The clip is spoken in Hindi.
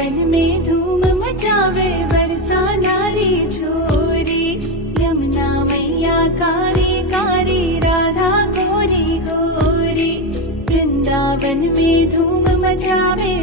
वृंदावन में धूम मचावे बरसा नारी छोरी। यमुना मैया कारी कारी राधा गोरी गोरी। वृंदावन में धूम मचावे